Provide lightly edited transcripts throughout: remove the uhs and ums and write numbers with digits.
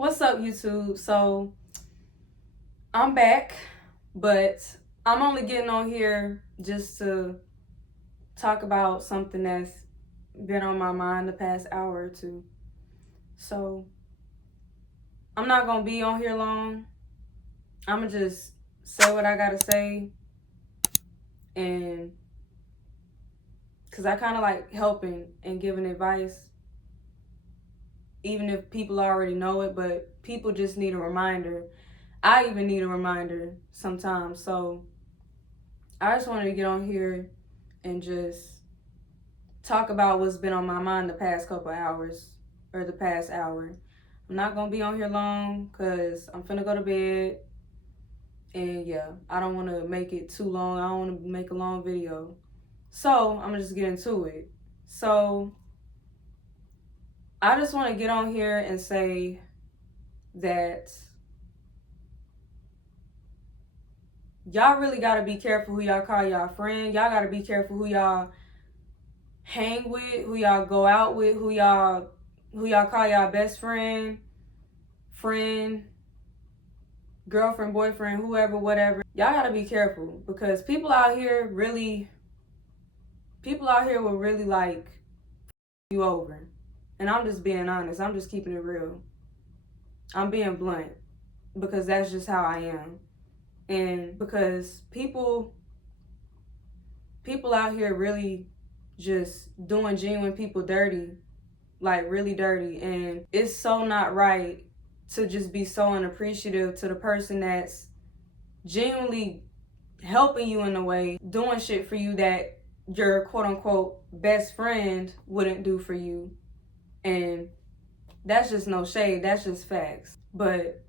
What's up, YouTube? So I'm back, but I'm only getting on here just to talk about something that's been on my mind the past hour or two. So I'm not gonna be on here long. I'm gonna just say what I gotta say, and because I kind of like helping and giving advice, even if people already know it, but people just need a reminder. I even need a reminder sometimes. So I just wanted to get on here and just talk about what's been on my mind the past couple hours or the past hour. I'm not gonna be on here long because I'm finna go to bed, and yeah, I don't want to make it too long. I don't want to make a long video, so I'm gonna just get into it. So I just want to get on here and say that y'all really gotta be careful who y'all call y'all friend. Y'all gotta be careful who y'all hang with, who y'all go out with, who y'all call y'all best friend, girlfriend, boyfriend, whoever, whatever. Y'all gotta be careful because people out here will really like you over. And I'm just being honest. I'm just keeping it real. I'm being blunt because that's just how I am. And because people out here really just doing genuine people dirty, like really dirty. And it's so not right to just be so unappreciative to the person that's genuinely helping you in a way, doing shit for you that your quote unquote best friend wouldn't do for you. And that's just no shade, that's just facts. But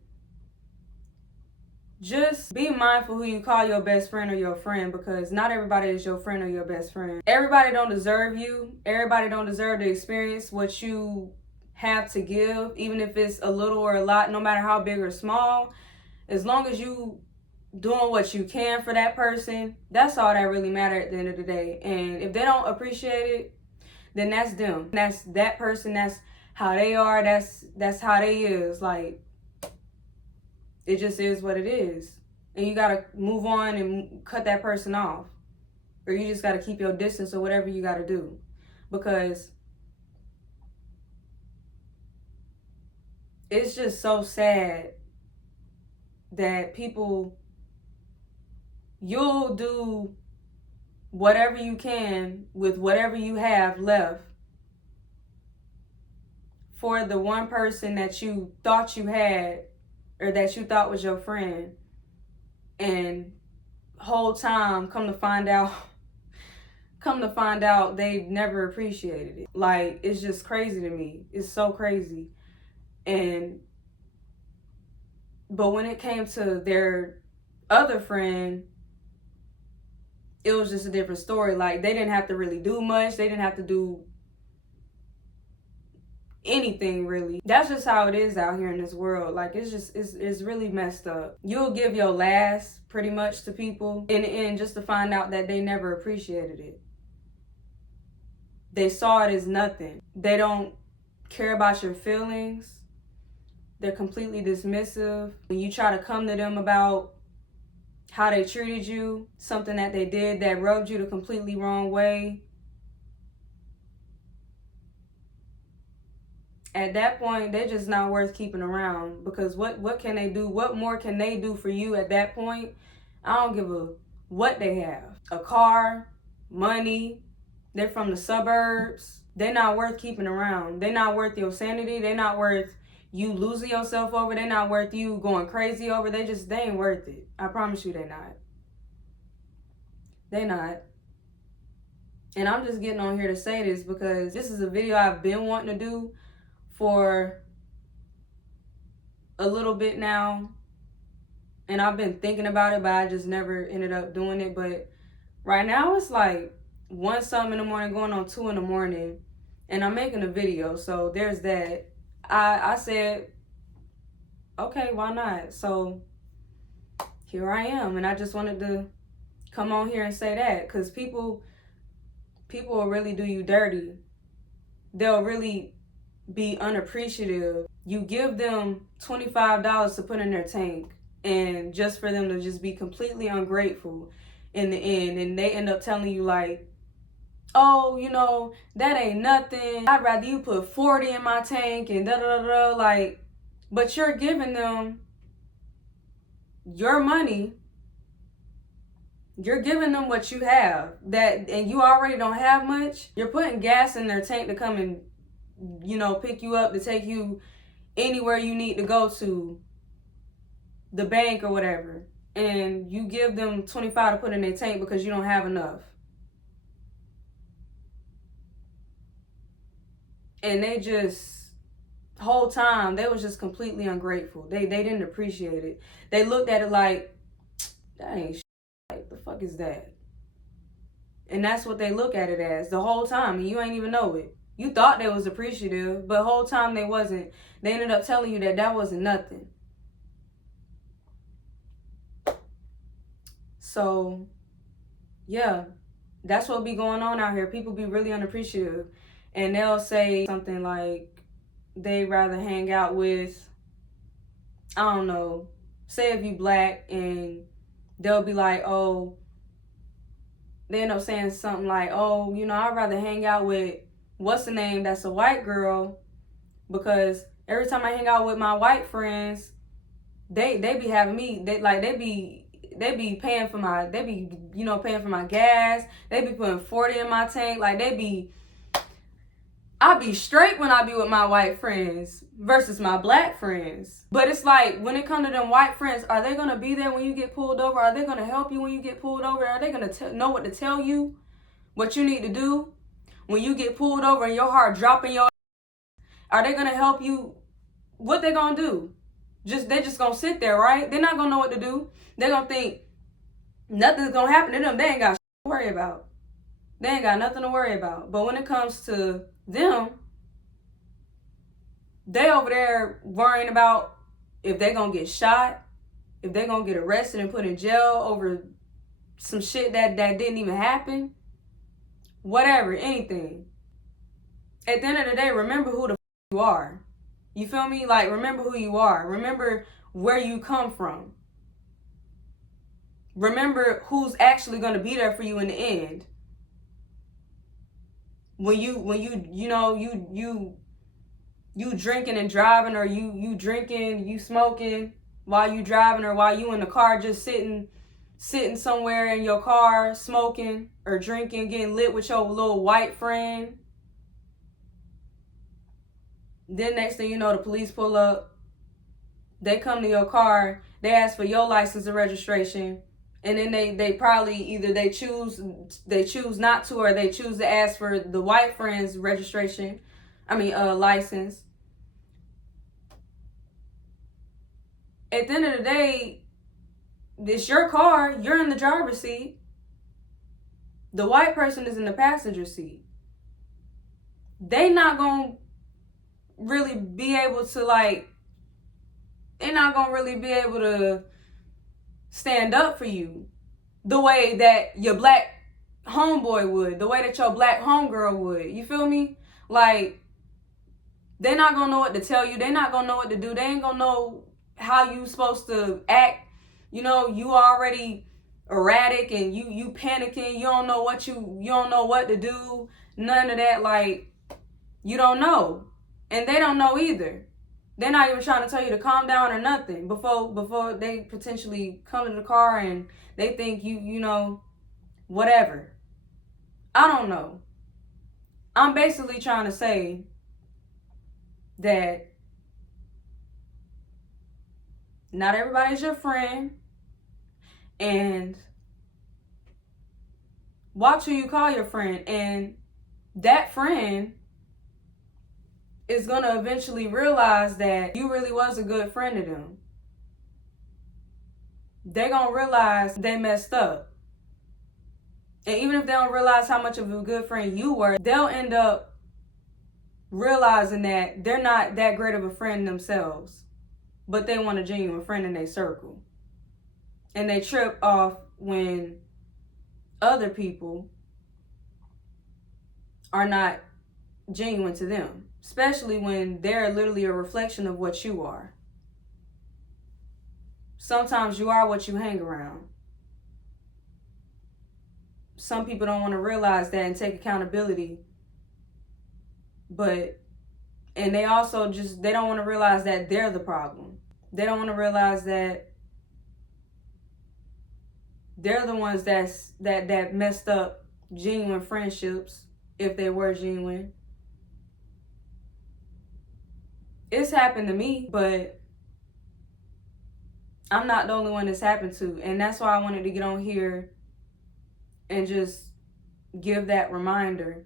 just be mindful who you call your best friend or your friend, because not everybody is your friend or your best friend. Everybody don't deserve you. Everybody don't deserve to experience what you have to give, even if it's a little or a lot, no matter how big or small. As long as you doing what you can for that person, that's all that really matters at the end of the day. And if they don't appreciate it, then that's them. That's that person. That's how they are. That's how they is. Like, it just is what it is. And you gotta move on and cut that person off. Or you just gotta keep your distance or whatever you gotta do. Because it's just so sad that you'll do whatever you can with whatever you have left for the one person that you thought you had or that you thought was your friend, and whole time come to find out they never appreciated it. Like, it's just crazy to me. It's so crazy. But when it came to their other friend, it was just a different story. Like, they didn't have to really do much. They didn't have to do anything really. That's just how it is out here in this world. Like, it's really messed up. You'll give your last pretty much to people in the end just to find out that they never appreciated it. They saw it as nothing. They don't care about your feelings. They're completely dismissive. When you try to come to them about how they treated you, something that they did that rubbed you the completely wrong way, at that point, they're just not worth keeping around. Because what can they do? What more can they do for you at that point? I don't give a what they have. A car, money, they're from the suburbs. They're not worth keeping around. They're not worth your sanity. They're not worth you losing yourself over. They're not worth you going crazy over. They ain't worth it. I promise you they're not. They're not. And I'm just getting on here to say this because this is a video I've been wanting to do for a little bit now. And I've been thinking about it, but I just never ended up doing it. But right now it's like 1 something in the morning going on 2 in the morning. And I'm making a video, so there's that. I said, okay, why not? So here I am, and I just wanted to come on here and say that, because people will really do you dirty. They'll really be unappreciative You give them $25 to put in their tank, and just for them to just be completely ungrateful in the end, and they end up telling you like, oh, you know, that ain't nothing. I'd rather you put 40 in my tank and da da da da. Like, but you're giving them your money. You're giving them what you have, that, and you already don't have much. You're putting gas in their tank to come and, you know, pick you up, to take you anywhere you need to go to, the bank or whatever. And you give them 25 to put in their tank because you don't have enough. And they just, whole time, they was just completely ungrateful. They didn't appreciate it. They looked at it like, that ain't shit. Like, the fuck is that? And that's what they look at it as the whole time, and you ain't even know it. You thought they was appreciative, but the whole time they wasn't. They ended up telling you that that wasn't nothing. So, yeah, that's what be going on out here. People be really unappreciative, and they'll say something like they rather hang out with, I don't know, say if you black, and they'll be like, oh, they end up saying something like, oh, you know, I'd rather hang out with what's the name that's a white girl, because every time I hang out with my white friends, they be having me, they be paying for my, they be, you know, paying for my gas, they be putting 40 in my tank, like I be straight when I be with my white friends versus my black friends. But it's like, when it comes to them white friends, are they gonna be there when you get pulled over? Are they gonna help you when you get pulled over? Are they gonna know what to tell you, what you need to do when you get pulled over and your heart dropping your? Are they gonna help you? What they gonna do? They just gonna sit there, right? They're not gonna know what to do. They're gonna think nothing's gonna happen to them. They ain't got to worry about. They ain't got nothing to worry about. But when it comes to them, they over there worrying about if they gonna get shot, if they gonna get arrested and put in jail over some shit that didn't even happen. Whatever, anything. At the end of the day, remember who the you are. You feel me? Like, remember who you are. Remember where you come from. Remember who's actually gonna be there for you in the end. When you drinking and driving, or you drinking, you smoking while you driving, or while you in the car just sitting somewhere in your car smoking or drinking, getting lit with your little white friend. Then next thing you know, the police pull up, they come to your car, they ask for your license and registration, and then they probably either they choose not to, or they choose to ask for the white friend's registration. License. At the end of the day, it's your car, you're in the driver's seat. The white person is in the passenger seat. They not gonna really be able to, like, they're not gonna really be able to stand up for you the way that your black homeboy would, the way that your black homegirl would. You feel me? Like, they're not gonna know what to tell you. They're not gonna know what to do. They ain't gonna know how you supposed to act. You know, you already erratic and you panicking. You don't know what to do. None of that. Like, you don't know, and they don't know either. They're not even trying to tell you to calm down or nothing before they potentially come to the car and they think you know, whatever. I don't know. I'm basically trying to say that not everybody's your friend, and watch who you call your friend, and that friend is going to eventually realize that you really was a good friend to them. They're going to realize they messed up. And even if they don't realize how much of a good friend you were, they'll end up realizing that they're not that great of a friend themselves, but they want a genuine friend in their circle. And they trip off when other people are not genuine to them. especially when they're literally a reflection of what you are. Sometimes you are what you hang around. Some people don't want to realize that and take accountability. And they also they don't want to realize that they're the problem. They don't want to realize that they're the ones that messed up genuine friendships, if they were genuine. It's happened to me, but I'm not the only one it's happened to. And that's why I wanted to get on here and just give that reminder,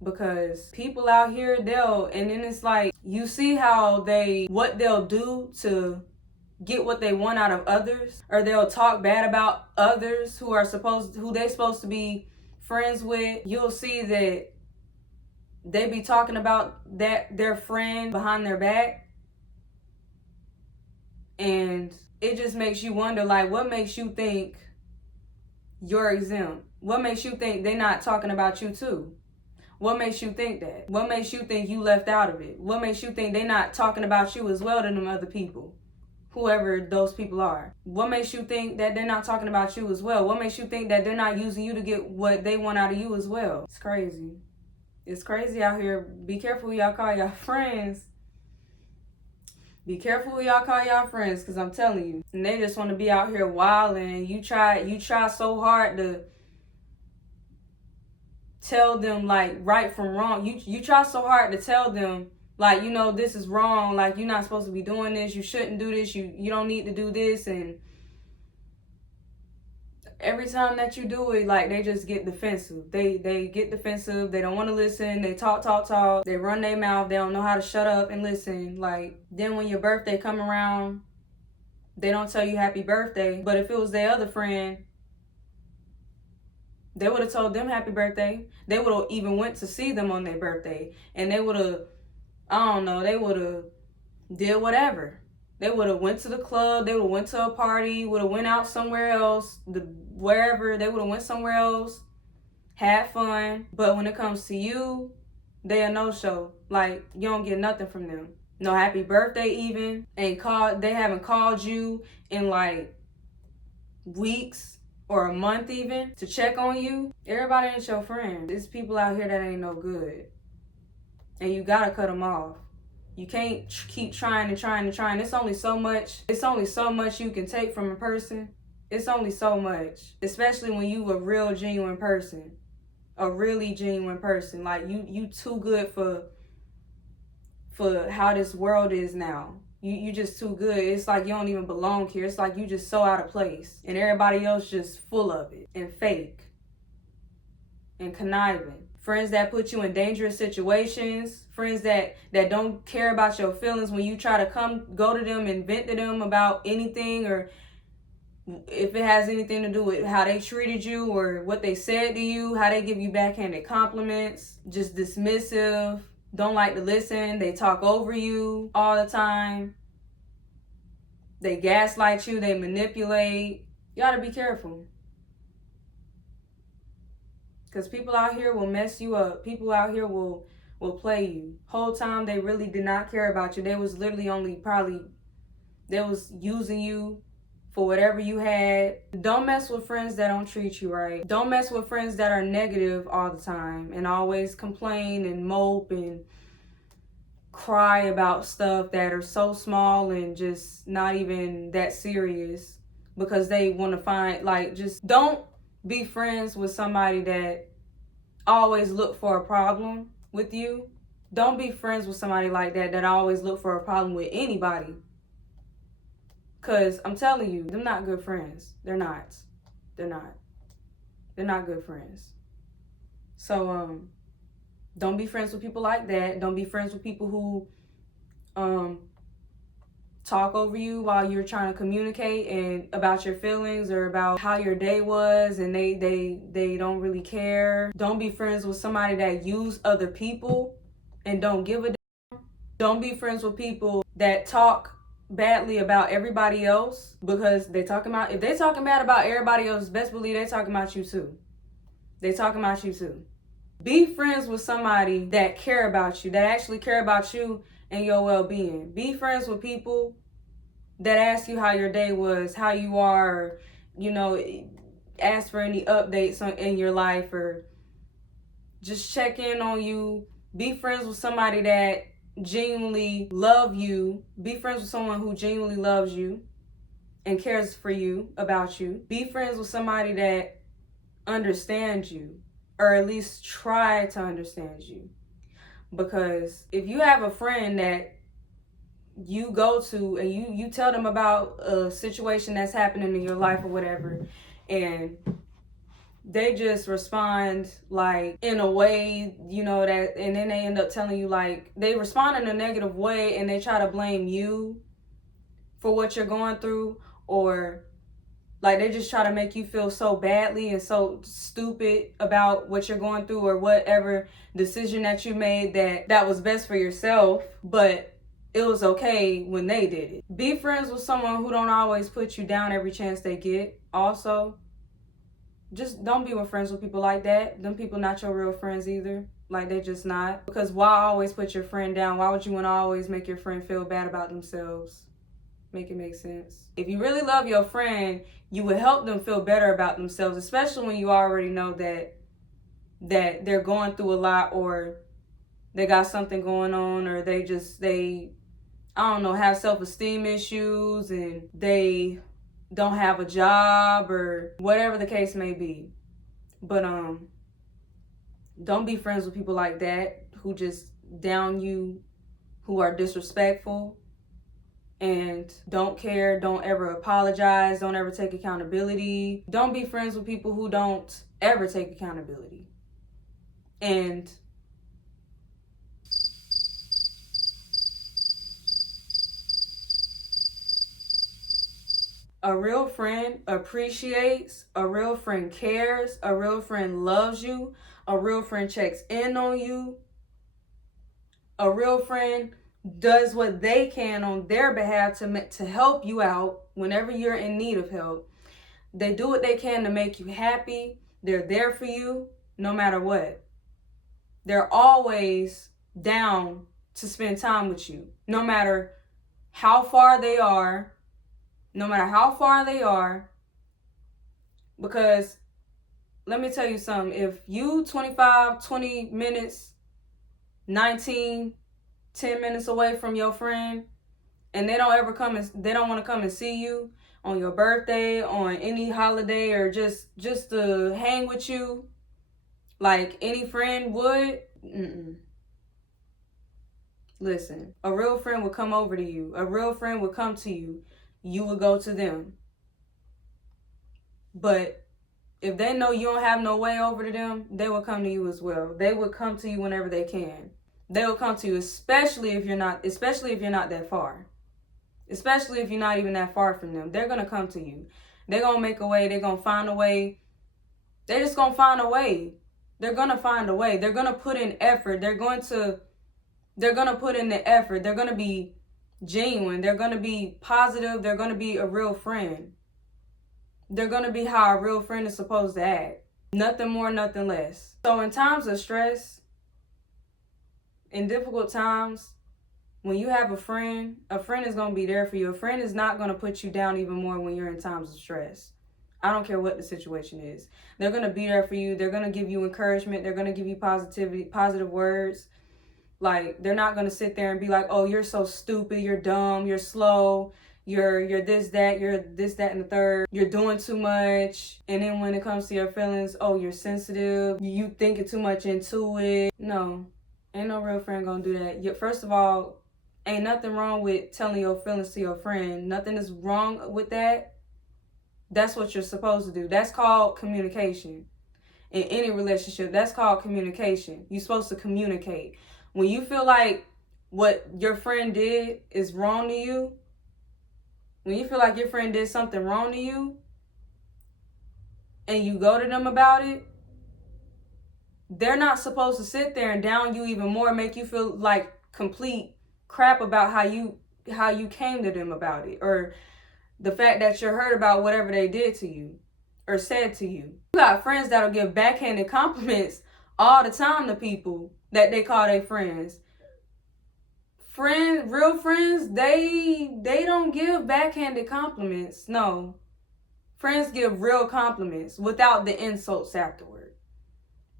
because people out here, and then it's like, you see how what they'll do to get what they want out of others, or they'll talk bad about others who they supposed to be friends with. You'll see that they be talking about their friend behind their back, and it just makes you wonder, like, what makes you think you're exempt? What makes you think they're not talking about you too? What makes you think that? What makes you think you left out of it? What makes you think they're not talking about you as well to them other people, whoever those people are? What makes you think that they're not talking about you as well? What makes you think that they're not using you to get what they want out of you as well? It's crazy. It's crazy out here. Be careful who y'all call y'all friends. Be careful who y'all call y'all friends, because I'm telling you. And they just want to be out here wilding. You try so hard to tell them, like, right from wrong. You try so hard to tell them, like, this is wrong. Like, you're not supposed to be doing this. You shouldn't do this. You don't need to do this. And every time that you do it, like, they just get defensive. They get defensive. They don't want to listen. They talk. They run their mouth. They don't know how to shut up and listen. Like, then when your birthday come around, they don't tell you happy birthday. But if it was their other friend, they would have told them happy birthday. They would have even went to see them on their birthday. And they would have, they would have did whatever. They would have went to the club. They would have went to a party. Would have went out somewhere else. Wherever. They would have went somewhere else. Had fun. But when it comes to you, they a no-show. Like, you don't get nothing from them. No happy birthday even. They haven't called you in like weeks or a month even to check on you. Everybody ain't your friend. There's people out here that ain't no good. And you gotta cut them off. You can't keep trying. It's only so much you can take from a person. It's only so much. Especially when you a real genuine person. A really genuine person. Like, you too good for how this world is now. You just too good. It's like you don't even belong here. It's like you just so out of place. And everybody else just full of it. And fake. And conniving. Friends that put you in dangerous situations. Friends that don't care about your feelings when you try to go to them and vent to them about anything, or if it has anything to do with how they treated you or what they said to you, how they give you backhanded compliments, just dismissive, don't like to listen, they talk over you all the time, they gaslight you, they manipulate. You gotta be careful. Because people out here will mess you up. People out here will play you. Whole time they really did not care about you. They was literally they was using you for whatever you had. Don't mess with friends that don't treat you right. Don't mess with friends that are negative all the time and always complain and mope and cry about stuff that are so small and just not even that serious, because they want to find, like, just don't be friends with somebody that always look for a problem with you. Don't be friends with somebody like that always look for a problem with anybody. Because I'm telling you, they're not good friends. They're not. They're not good friends. So, don't be friends with people like that. Don't be friends with people who talk over you while you're trying to communicate and about your feelings or about how your day was, and they don't really care. Don't be friends with somebody that use other people and don't give a damn. Don't be friends with people that talk badly about everybody else, because if they talking bad about everybody else, best believe they talking about you too. Be friends with somebody that care about you, that actually care about you and your well-being. Be friends with people that ask you how your day was, how you are, you know, ask for any updates in your life, or just check in on you. Be friends with somebody that genuinely love you. Be friends with someone who genuinely loves you and cares for you, about you. Be friends with somebody that understands you, or at least try to understand you. Because if you have a friend that you go to and you tell them about a situation that's happening in your life or whatever, and they just respond like in a way, you know, that, and then they end up telling you, like, they respond in a negative way and they try to blame you for what you're going through, or like they just try to make you feel so badly and so stupid about what you're going through or whatever decision that you made that was best for yourself, but it was okay when they did it. Be friends with someone who don't always put you down every chance they get. Also, just don't be with friends with people like that. Them people not your real friends either. Like, they just not. Because why always put your friend down? Why would you want to always make your friend feel bad about themselves? Make it make sense. If you really love your friend, you would help them feel better about themselves, especially when you already know that they're going through a lot, or they got something going on, or they I don't know, have self-esteem issues and they don't have a job, or whatever the case may be. But don't be friends with people like that, who just down you, who are disrespectful and don't care, don't ever apologize, don't ever take accountability. Don't be friends with people who don't ever take accountability. And a real friend appreciates, a real friend cares, a real friend loves you, a real friend checks in on you, a real friend does what they can on their behalf to help you out whenever you're in need of help. They do what they can to make you happy. They're there for you no matter what. They're always down to spend time with you, no matter how far they are, because let me tell you something. If you 20 minutes, 10 minutes away from your friend, and they don't want to come and see you on your birthday, on any holiday, or just to hang with you like any friend would, listen, a real friend would come over to you. A real friend would come to you. You would go to them. But if they know you don't have no way over to them, they will come to you as well. They would come to you whenever they can. They will come to you, especially if you're not that far. Especially if you're not even that far from them. They're going to come to you. They're going to make a way. They're going to find a way. They're just going to find a way. They're going to find a way. They're going to put in effort. They're going to put in the effort. They're going to be genuine. They're going to be positive. They're going to be a real friend. They're going to be how a real friend is supposed to act. Nothing more, nothing less. So in times of stress, in difficult times, when you have a friend is going to be there for you. A friend is not going to put you down even more when you're in times of stress. I don't care what the situation is. They're going to be there for you. They're going to give you encouragement. They're going to give you positive words. Like, they're not going to sit there and be like, oh, you're so stupid, you're dumb, you're slow, you're this, that, and the third, you're doing too much. And then when it comes to your feelings, oh, you're sensitive, you thinking too much into it. No, ain't no real friend going to do that. First of all, ain't nothing wrong with telling your feelings to your friend. Nothing is wrong with that. That's what you're supposed to do. That's called communication. In any relationship, that's called communication. You're supposed to communicate. When you feel like what your friend did is wrong to you, when you feel like your friend did something wrong to you, and you go to them about it, they're not supposed to sit there and down you even more, make you feel like complete crap about how you came to them about it, or the fact that you're hurt about whatever they did to you or said to you. You got friends that'll give backhanded compliments all the time to people that they call their friends. Real friends, they don't give backhanded compliments. No. Friends give real compliments without the insults afterward.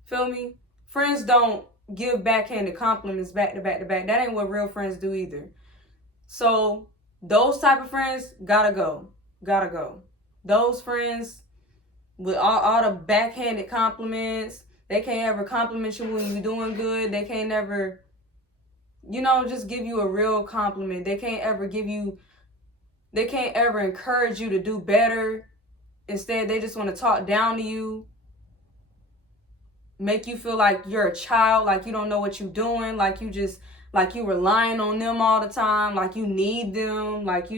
Feel me? Friends don't give backhanded compliments back to back to back. That ain't what real friends do either. So those type of friends gotta go. Gotta go. Those friends with all the backhanded compliments, they can't ever compliment you when you're doing good. They can't ever, just give you a real compliment. They can't ever encourage you to do better. Instead, they just want to talk down to you, make you feel like you're a child, like you don't know what you're doing, like you relying on them all the time, like you need them, like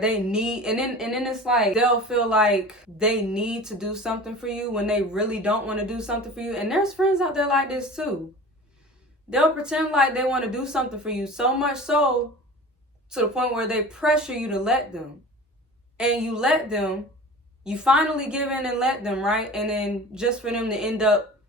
they need, and then it's like they'll feel like they need to do something for you when they really don't want to do something for you. And there's friends out there like this too. They'll pretend like they want to do something for you, so much so to the point where they pressure you to let them. And you let them, you finally give in and let them, right? And then just for them to end up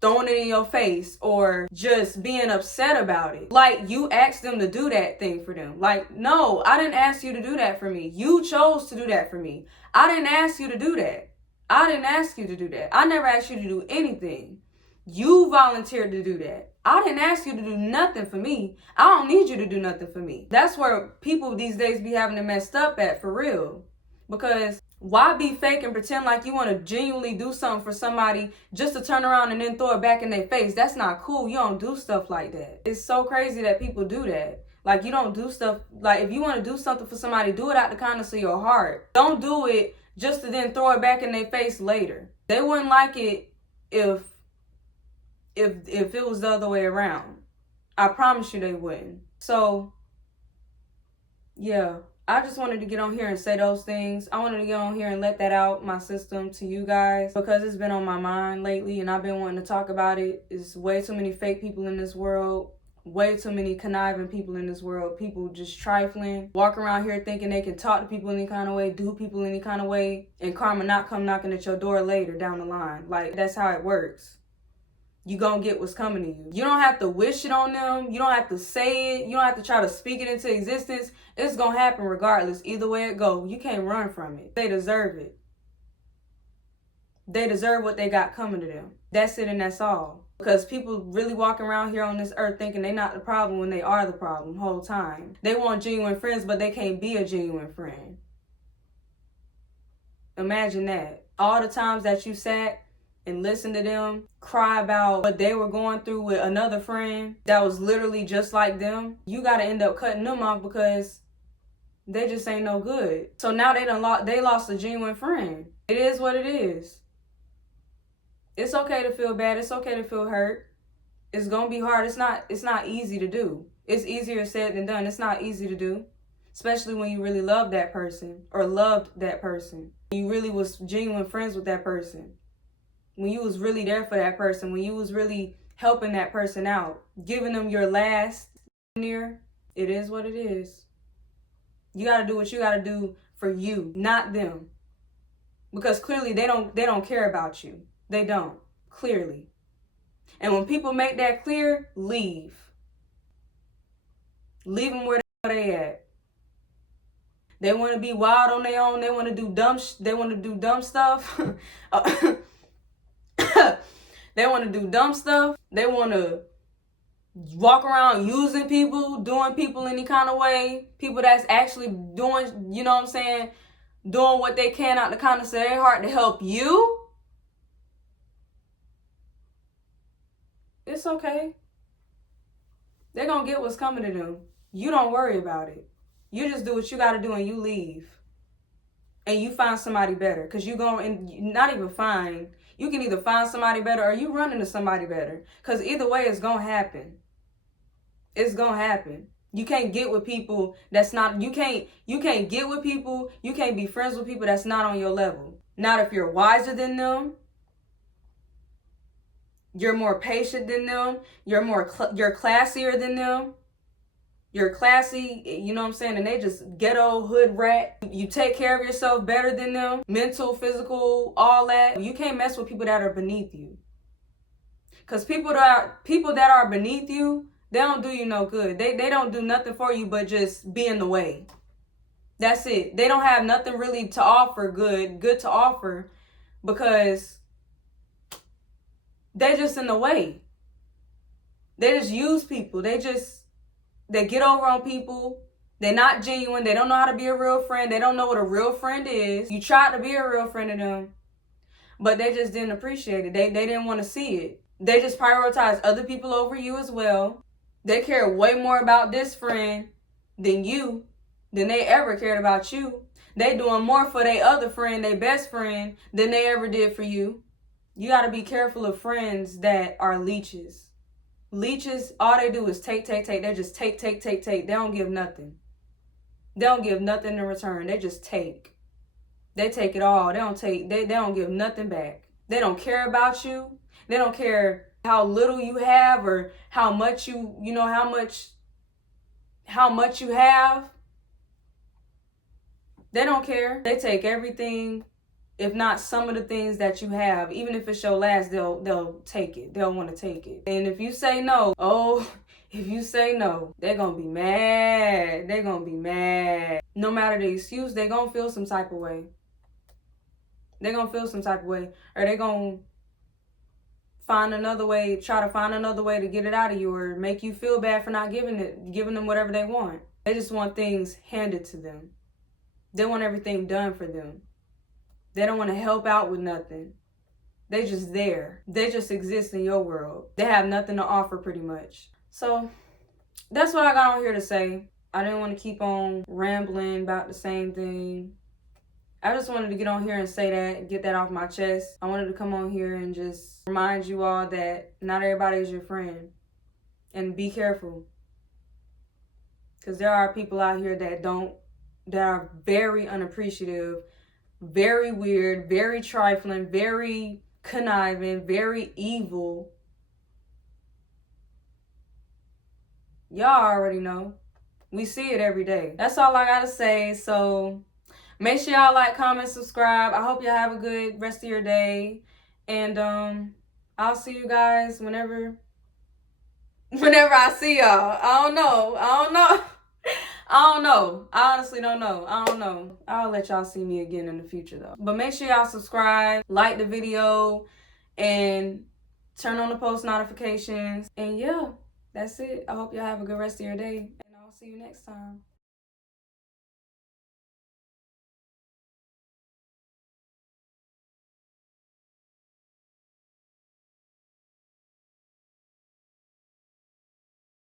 throwing it in your face or just being upset about it. Like you asked them to do that thing for them. Like, no, I didn't ask you to do that for me. You chose to do that for me. I didn't ask you to do that. I didn't ask you to do that. I never asked you to do anything. You volunteered to do that. I didn't ask you to do nothing for me. I don't need you to do nothing for me. That's where people these days be having it messed up at, for real. Because why be fake and pretend like you want to genuinely do something for somebody just to turn around and then throw it back in their face? That's not cool. You don't do stuff like that. It's so crazy that people do that. Like, you don't do stuff, like if you want to do something for somebody, do it out the kindness of your heart. Don't do it just to then throw it back in their face later. They wouldn't like it if it was the other way around. I promise you they wouldn't. So, yeah. I just wanted to get on here and say those things. I wanted to get on here and let that out my system to you guys because it's been on my mind lately and I've been wanting to talk about it. There's way too many fake people in this world. Way too many conniving people in this world. People just trifling. Walk around here thinking they can talk to people any kind of way, do people any kind of way, and karma not come knocking at your door later down the line. Like, that's how it works. You gonna get what's coming to you. You don't have to wish it on them. You don't have to say it. You don't have to try to speak it into existence. It's gonna happen regardless. Either way it go, you can't run from it. They deserve it. They deserve what they got coming to them. That's it and that's all. Because people really walking around here on this earth thinking they're not the problem when they are the problem whole time. They want genuine friends, but they can't be a genuine friend. Imagine that. All the times that you sat and listen to them cry about what they were going through with another friend that was literally just like them, you got to end up cutting them off because they just ain't no good. So now they lost a genuine friend. It is what it is. It's okay to feel bad. It's okay to feel hurt. It's going to be hard. It's not easy to do. It's easier said than done. It's not easy to do, especially when you really love that person or loved that person. You really was genuine friends with that person. When you was really there for that person, when you was really helping that person out, giving them your last near, it is what it is. You got to do what you got to do for you, not them. Because clearly they don't care about you. They don't, clearly. And when people make that clear, leave. Leave them where they at. They want to be wild on their own. They want to do dumb stuff. They want to do dumb stuff. They want to walk around using people, doing people any kind of way. People that's actually doing, you know what I'm saying, doing what they can out the kindness of their heart to help you. It's okay. They're going to get what's coming to them. You don't worry about it. You just do what you got to do and you leave. And you find somebody better. Because you're going, and not even find, you can either find somebody better or you run into somebody better. Because either way, it's going to happen. It's going to happen. You can't get with people that's not, you can't get with people, you can't be friends with people that's not on your level. Not if you're wiser than them, you're more patient than them, you're classier than them, you're classy, you know what I'm saying, and they just ghetto hood rat. You take care of yourself better than them, mental, physical, all that. You can't mess with people that are beneath you. Because people that are beneath you, they don't do you no good. They don't do nothing for you but just be in the way. That's it. They don't have nothing really to offer good to offer, because they're just in the way. They just use people. They get over on people. They're not genuine. They don't know how to be a real friend. They don't know what a real friend is. You tried to be a real friend to them, but they just didn't appreciate it. They didn't want to see it. They just prioritize other people over you as well. They care way more about this friend than they ever cared about you. They doing more for their other friend, their best friend, than they ever did for you. You got to be careful of friends that are leeches. Leeches, all they do is take. They just take. They don't give nothing. They don't give nothing in return. They just take. They take it all. They don't give nothing back. They don't care about you. They don't care how little you have or how much how much you have. They don't care. They take everything, if not some of the things that you have. Even if it's your last, they'll take it. They'll want to take it. And if you say no, if you say no, they're going to be mad. They're going to be mad. No matter the excuse, they're going to feel some type of way. They're going to feel some type of way. Or they're going to try to find another way to get it out of you, or make you feel bad for not giving them whatever they want. They just want things handed to them. They want everything done for them. They don't want to help out with nothing. They just there. They just exist in your world. They have nothing to offer pretty much. So that's what I got on here to say. I didn't want to keep on rambling about the same thing. I just wanted to get on here and say that, get that off my chest. I wanted to come on here and just remind you all that not everybody is your friend. And be careful. Because there are people out here that are very unappreciative, very weird, very trifling, very conniving, very evil. Y'all already know. We see it every day. That's all I gotta say. So make sure y'all like, comment, subscribe. I hope y'all have a good rest of your day. And I'll see you guys whenever I see y'all. I don't know. I honestly don't know. I don't know. I'll let y'all see me again in the future though. But make sure y'all subscribe, like the video, and turn on the post notifications. And yeah, that's it. I hope y'all have a good rest of your day. And I'll see you next time.